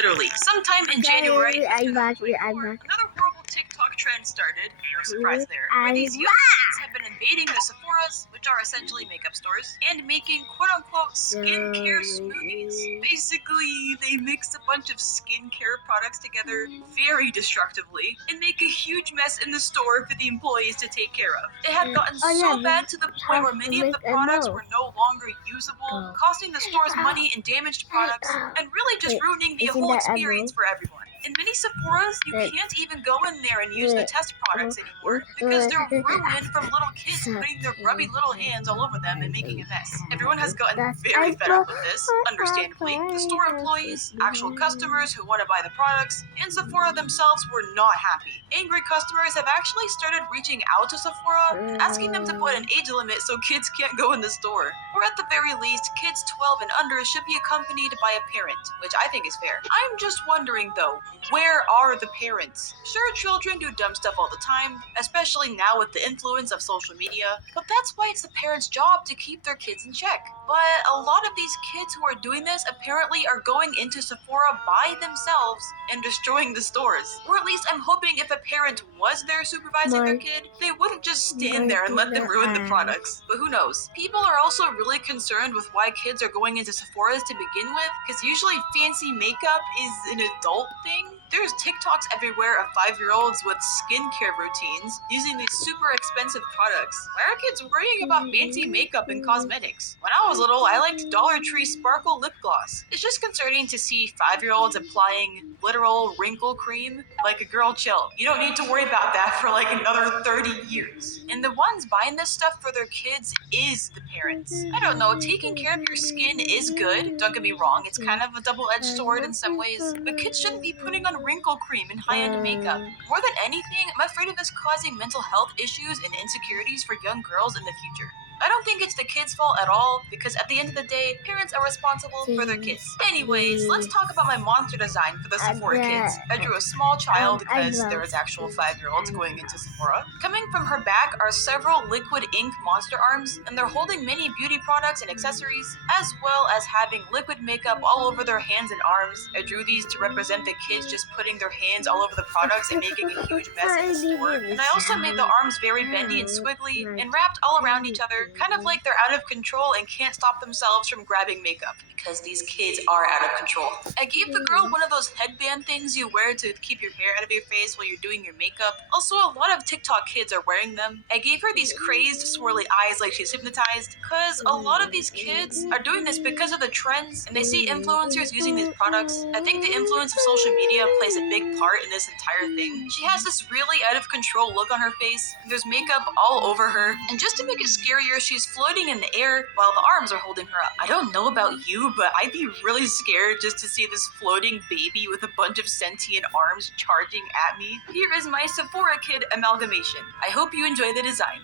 Literally, sometime in January of I'm back. 2024, another horrible TikTok trend started, no surprise there, where these young kids have been invading the Sephoras, which are essentially makeup stores, and making quote-unquote skincare smoothies. Basically, they mix a bunch of skincare products together very destructively and make a huge mess in the store for the employees to take care of. It had gotten so bad to the point where many of the products were no longer usable, costing the stores money in damaged products, and really just ruining the whole experience for everyone. In many Sephoras, you can't even go in there and use the test products anymore because they're ruined from little kids putting their grubby little hands all over them and making a mess. Everyone has gotten very fed up with this, understandably. The store employees, actual customers who want to buy the products, and Sephora themselves were not happy. Angry customers have actually started reaching out to Sephora, asking them to put an age limit so kids can't go in the store. Or at the very least, kids 12 and under should be accompanied by a parent, which I think is fair. I'm just wondering though, where are the parents? Sure, children do dumb stuff all the time, especially now with the influence of social media, but that's why it's the parents' job to keep their kids in check. But a lot of these kids who are doing this apparently are going into Sephora by themselves and destroying the stores. Or at least I'm hoping if a parent was there supervising their kid, they wouldn't just stand there and let them ruin the products. But who knows? People are also really concerned with why kids are going into Sephora's to begin with, because usually fancy makeup is an adult thing. There's TikToks everywhere of 5-year-olds with skincare routines using these super expensive products. Why are kids worrying about fancy makeup and cosmetics? When I was little, I liked Dollar Tree Sparkle lip gloss. It's just concerning to see 5-year-olds applying literal wrinkle cream. Like, a girl, chill. You don't need to worry about that for like another 30 years. And the ones buying this stuff for their kids is the parents. I don't know, taking care of your skin is good. Don't get me wrong, it's kind of a double-edged sword in some ways. But kids shouldn't be putting on wrinkle cream and high-end makeup. More than anything, I'm afraid of this causing mental health issues and insecurities for young girls in the future. I don't think it's the kids' fault at all, because at the end of the day, parents are responsible for their kids. Anyways, let's talk about my monster design for the Sephora kids. I drew a small child because there was actual 5-year-olds going into Sephora. Coming from her back are several liquid ink monster arms, and they're holding many beauty products and accessories, as well as having liquid makeup all over their hands and arms. I drew these to represent the kids just putting their hands all over the products and making a huge mess in the store. And I also made the arms very bendy and squiggly and wrapped all around each other, kind of like they're out of control and can't stop themselves from grabbing makeup, because these kids are out of control. I gave the girl one of those headband things you wear to keep your hair out of your face while you're doing your makeup. Also, a lot of TikTok kids are wearing them. I gave her these crazed, swirly eyes like she's hypnotized, because a lot of these kids are doing this because of the trends, and they see influencers using these products. I think the influence of social media plays a big part in this entire thing. She has this really out of control look on her face, and there's makeup all over her, and just to make it scarier, she's floating in the air while the arms are holding her up. I don't know about you, but I'd be really scared just to see this floating baby with a bunch of sentient arms charging at me. Here is my Sephora Kid amalgamation. I hope you enjoy the design.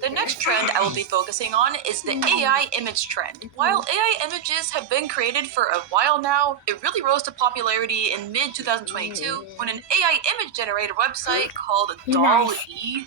The next trend I will be focusing on is the AI image trend. While AI images have been created for a while now, it really rose to popularity in mid-2022 when an AI image generator website called DALL-E,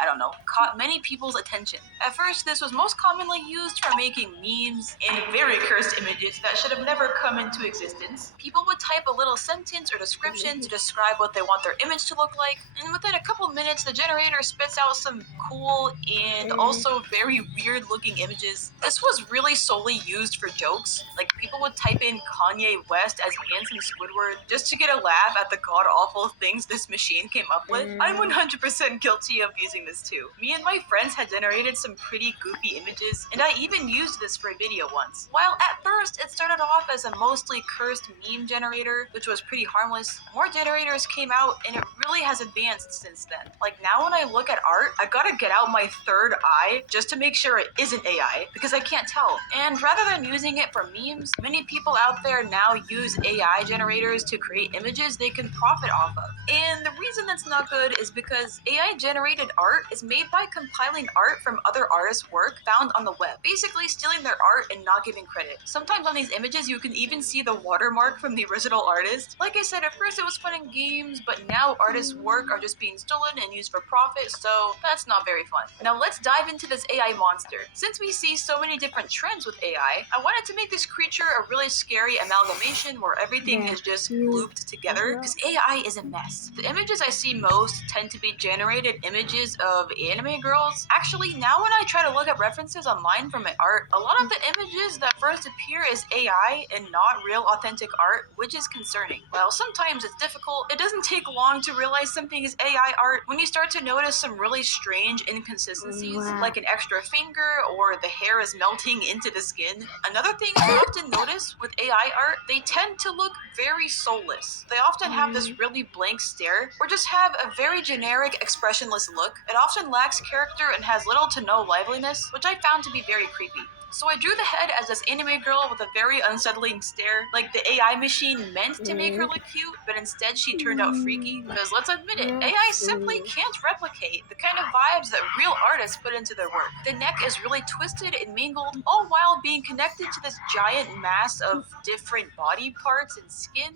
I don't know, caught many people's attention. At first, this was most commonly used for making memes and very cursed images that should have never come into existence. People would type a little sentence or description to describe what they want their image to look like, and within a couple minutes, the generator spits out some cool and also very weird looking images. This was really solely used for jokes. Like, people would type in Kanye West as handsome Squidward just to get a laugh at the god awful things this machine came up with. I'm 100% guilty of using this too. Me and my friends had generated some pretty goofy images, and I even used this for a video once. While at first it started off as a mostly cursed meme generator, which was pretty harmless, more generators came out and it really has advanced since then. Like, now when I look at art, I gotta get out my third eye just to make sure it isn't AI, because I can't tell. And rather than using it for memes, many people out there now use AI generators to create images they can profit off of. And the reason that's not good is because AI generated art is made by compiling art from other artists' work found on the web, basically stealing their art and not giving credit. Sometimes on these images you can even see the watermark from the original artist. Like I said, at first it was fun in games, but now artists' work are just being stolen and used for profit, so that's not very fun. Now let's dive into this AI monster. Since we see so many different trends with AI, I wanted to make this creature a really scary amalgamation where everything is just looped together, because AI is a mess. The images I see most tend to be generated images of anime girls. Actually, now when I try to look at references online for my art, a lot of the images that first appear is AI and not real authentic art, which is concerning. While sometimes it's difficult, it doesn't take long to realize something is AI art when you start to notice some really strange inconsistencies, like an extra finger or the hair is melting into the skin. Another thing I often notice with AI art, they tend to look very soulless. They often have this really blank stare or just have a very generic expressionless look. It often lacks character and has little to no liveliness, which I found to be very creepy. So I drew the head as this anime girl with a very unsettling stare, like the AI machine meant to make her look cute, but instead she turned out freaky. Because let's admit it, AI simply can't replicate the kind of vibes that real artists put into their work. The neck is really twisted and mingled, all while being connected to this giant mass of different body parts and skin.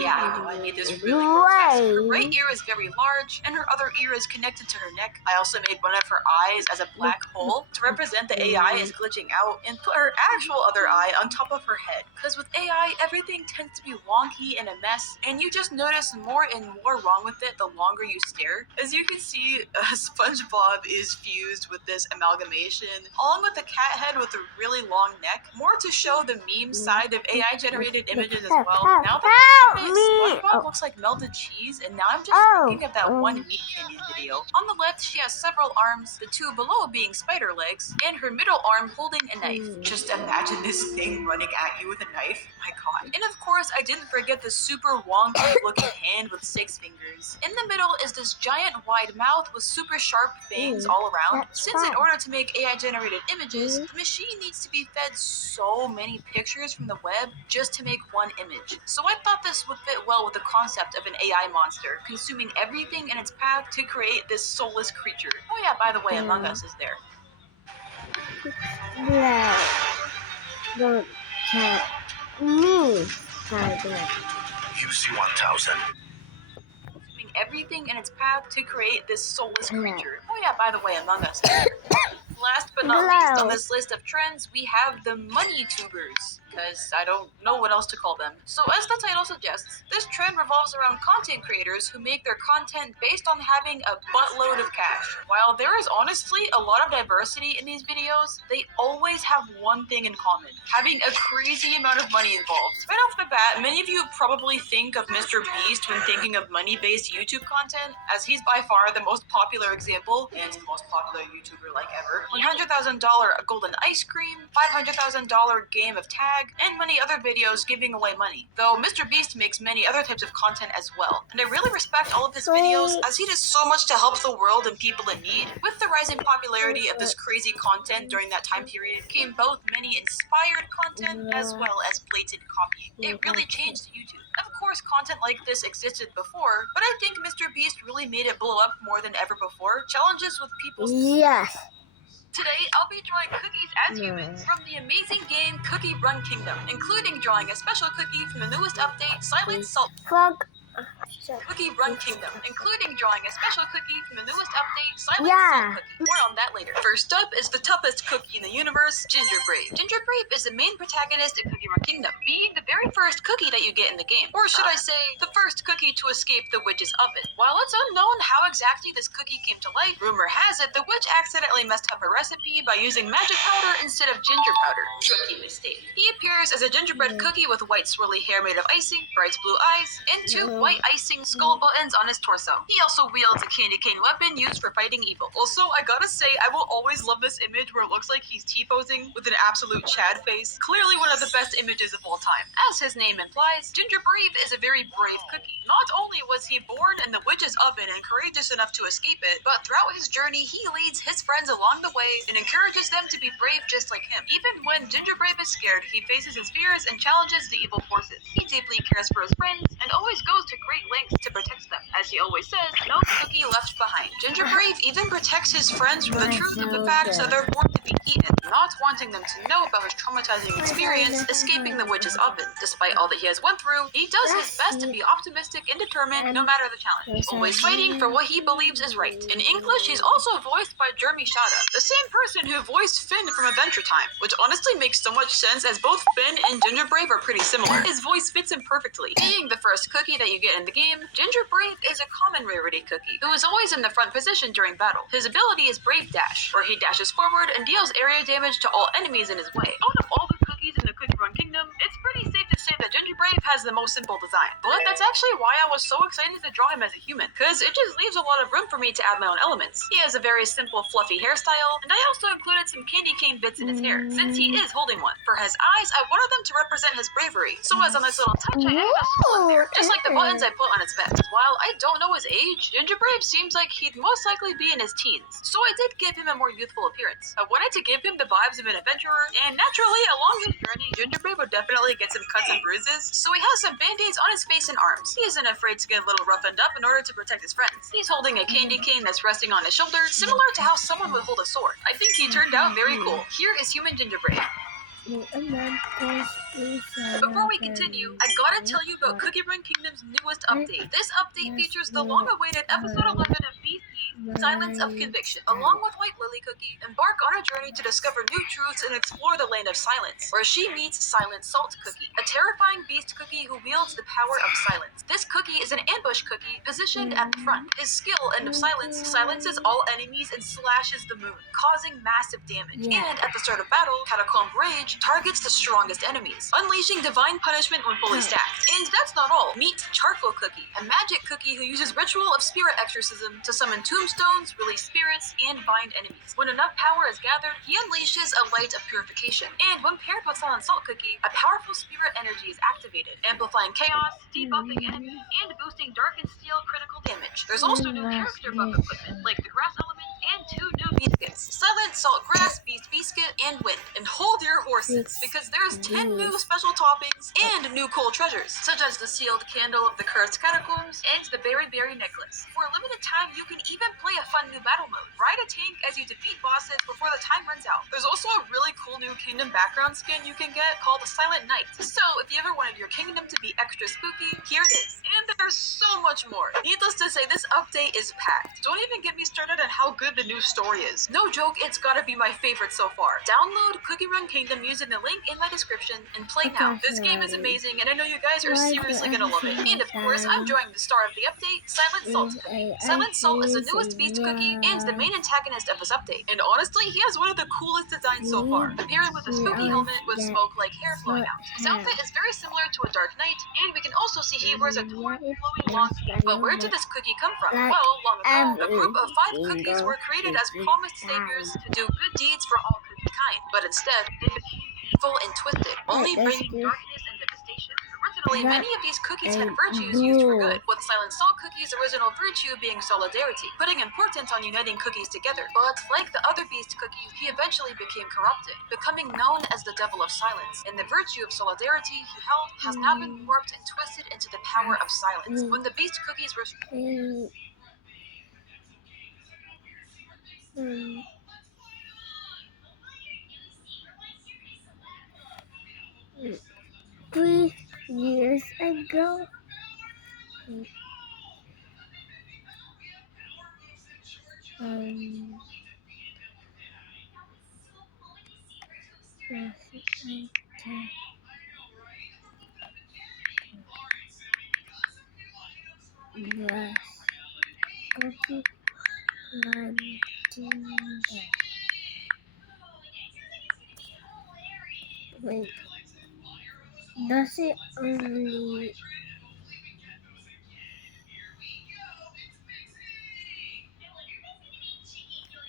Yeah, I know, I made this really grotesque. Her right ear is very large, and her other ear is connected to her neck. I also made one of her eyes as a black hole to represent the AI is glitching out, and put her actual other eye on top of her head. Because with AI, everything tends to be wonky and a mess, and you just notice more and more wrong with it the longer you stare. As you can see, SpongeBob is fused with this amalgamation, along with a cat head with a really long neck, more to show the meme side of AI-generated images as well. Now that I admit, SpongeBob looks like melted cheese, and now I'm just thinking of that one Meat Canyon video. On the left, she has several arms, the two below being spider legs, and her middle arm holding a knife. Just imagine this thing running at you with a knife. My god. And of course, I didn't forget the super wonky looking hand with 6 fingers. In the middle is this giant wide mouth with super sharp fangs all around. Since in order to make AI generated images, the machine needs to be fed so many pictures from the web just to make one image. So I thought this would fit well with the concept of an AI monster, consuming everything in its path to create this soulless creature. Oh yeah, by the way, Among Us is there. Don't tell me how that. UC 1000. Consuming everything in its path to create this soulless creature. Oh yeah, by the way, Among Us is there. Last but not least on this list of trends, we have the money tubers, because I don't know what else to call them. So as the title suggests, this trend revolves around content creators who make their content based on having a buttload of cash. While there is honestly a lot of diversity in these videos, they always have one thing in common: having a crazy amount of money involved. Right off the bat, many of you probably think of Mr. Beast when thinking of money-based YouTube content, as he's by far the most popular example and the most popular YouTuber like ever. $100,000 golden ice cream, $500,000 game of tag, and many other videos giving away money. Though Mr. Beast makes many other types of content as well. And I really respect all of his videos, as he does so much to help the world and people in need. With the rising popularity of this crazy content during that time period came both many inspired content as well as blatant copying. It really changed YouTube. Of course, content like this existed before, but I think Mr. Beast really made it blow up more than ever before. Challenges with people's... Yes. Today, I'll be drawing cookies as humans from the amazing game Cookie Run Kingdom, including drawing a special cookie from the newest update, Silent Salt. Cookie Run Kingdom, including drawing a special cookie from the newest update, Silent Salt Cookie. More on that later. First up is the toughest cookie in the universe, Ginger Brave. Ginger Brave is the main protagonist in Cookie Run Kingdom, being the very first cookie that you get in the game. Or should I say, the first cookie to escape the witch's oven. While it's unknown how exactly this cookie came to life, rumor has it the witch accidentally messed up her recipe by using magic powder instead of ginger powder. Rookie mistake. He appears as a gingerbread cookie with white swirly hair made of icing, bright blue eyes, and 2 white icing skull buttons on his torso. He also wields a candy cane weapon used for fighting evil. Also, I gotta say, I will always love this image where it looks like he's T-posing with an absolute Chad face. Clearly one of the best images of all time. As his name implies, Ginger Brave is a very brave cookie. Not only was he born in the witch's oven and courageous enough to escape it, but throughout his journey, he leads his friends along the way and encourages them to be brave just like him. Even when Ginger Brave is scared, he faces his fears and challenges the evil forces. He deeply cares for his friends and always goes to great lengths to protect them. As he always says, no cookie left behind. Ginger Brave even protects his friends from the truth of the fact that they're born to be eaten. not wanting them to know about his traumatizing experience escaping the witch's oven. Despite all that he has went through, he does his best to be optimistic and determined no matter the challenge, always fighting for what he believes is right. In English, he's also voiced by Jeremy Shada, the same person who voiced Finn from Adventure Time, which honestly makes so much sense as both Finn and Ginger Brave are pretty similar. His voice fits him perfectly. Being the first cookie that you get in the game, Ginger Brave is a common rarity cookie who is always in the front position during battle. His ability is Brave Dash, where he dashes forward and deals area damage to all enemies in his way. Out of all the cookies in the Cookie Run Kingdom, it's pretty safe to say that Ginger Brave has the most simple design. But that's actually why I was so excited to draw him as a human, because it just leaves a lot of room for me to add my own elements. He has a very simple, fluffy hairstyle, and I also included some candy cane bits in his hair, since he is holding one. For his eyes, I wanted them to represent his bravery, so as a nice little touch, I added a skull in there, just like the buttons I put on its vest. While I don't know his age, Ginger Brave seems like he'd most likely be in his teens, so I did give him a more youthful appearance. I wanted to give him the vibes of an adventurer, and naturally, along his journey, Ginger Brave would definitely get some cuts and bruises, so he has some band-aids on his face and arms. He isn't afraid to get a little roughened up in order to protect his friends. He's holding a candy cane that's resting on his shoulder, similar to how someone would hold a sword. I think he turned out very cool. Here is human Ginger Brave. Before we continue, I gotta tell you about Cookie Run Kingdom's newest update. This update features the long-awaited episode 11 of Beast Silence of Conviction. Along with White Lily Cookie, embark on a journey to discover new truths and explore the land of silence, where she meets Silent Salt Cookie, a terrifying beast cookie who wields the power of silence. This cookie is an ambush cookie positioned at the front. His skill, End of Silence, silences all enemies and slashes the moon, causing massive damage. And at the start of battle, Catacomb Rage targets the strongest enemies, unleashing divine punishment when fully stacked. And that's not all. Meet Charcoal Cookie, a magic cookie who uses ritual of spirit exorcism to summon tombstones, release spirits, and bind enemies. When enough power is gathered, he unleashes a light of purification. And when paired with Silent Salt Cookie, a powerful spirit energy is activated, amplifying chaos, debuffing enemies, and boosting Dark and Steel critical damage. There's also new character buff equipment, like the grass element and 2 new biscuits: Silent Salt Grass, Beast Biscuit, and Wind. And hold your horses, because there's 10 new special toppings and new cool treasures, such as the sealed candle of the cursed catacombs and the berry necklace. For a limited time, you can even play a fun new battle mode. Ride a tank as you defeat bosses before the time runs out. There's also a really cool new kingdom background skin you can get called the Silent Knight. So if you ever wanted your kingdom to be extra spooky, here it is. And there's so much more. Needless to say, this update is packed. Don't even get me started on how good the new story is. No joke, it's gotta be my favorite so far. Download Cookie Run Kingdom using the link in my description and play now. This game is amazing, and I know you guys are seriously gonna love it. And of course, I'm drawing the star of the update, Silent Salt Cookie. Silent Salt is the newest beast cookie and the main antagonist of this update. And honestly, he has one of the coolest designs so far, appearing with a spooky helmet with smoke-like hair flowing out. His outfit is very similar to a Dark Knight, and we can also see he wears a torn, flowing long cape. But where did this cookie come from? Well, long ago, a group of 5 cookies were created as promised saviors to do good deeds for all cookie kind. But instead, they became evil and twisted, only bringing darkness and devastation. Originally, many of these cookies had virtues used for good, with Silent Salt Cookie's original virtue being solidarity, putting importance on uniting cookies together. But like the other beast cookies, he eventually became corrupted, becoming known as the Devil of Silence, and the virtue of solidarity he held has now been warped and twisted into the power of silence. When the beast cookies were Mm, 3 years ago. Um, Grass cookie planting. Wait, does it only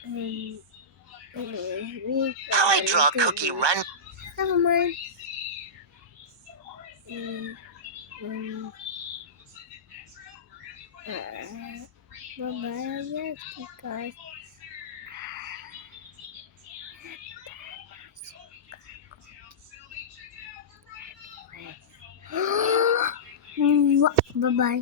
anyways, How I draw Cookie Run. never mind. Um, bye-bye, I guess, because bye-bye.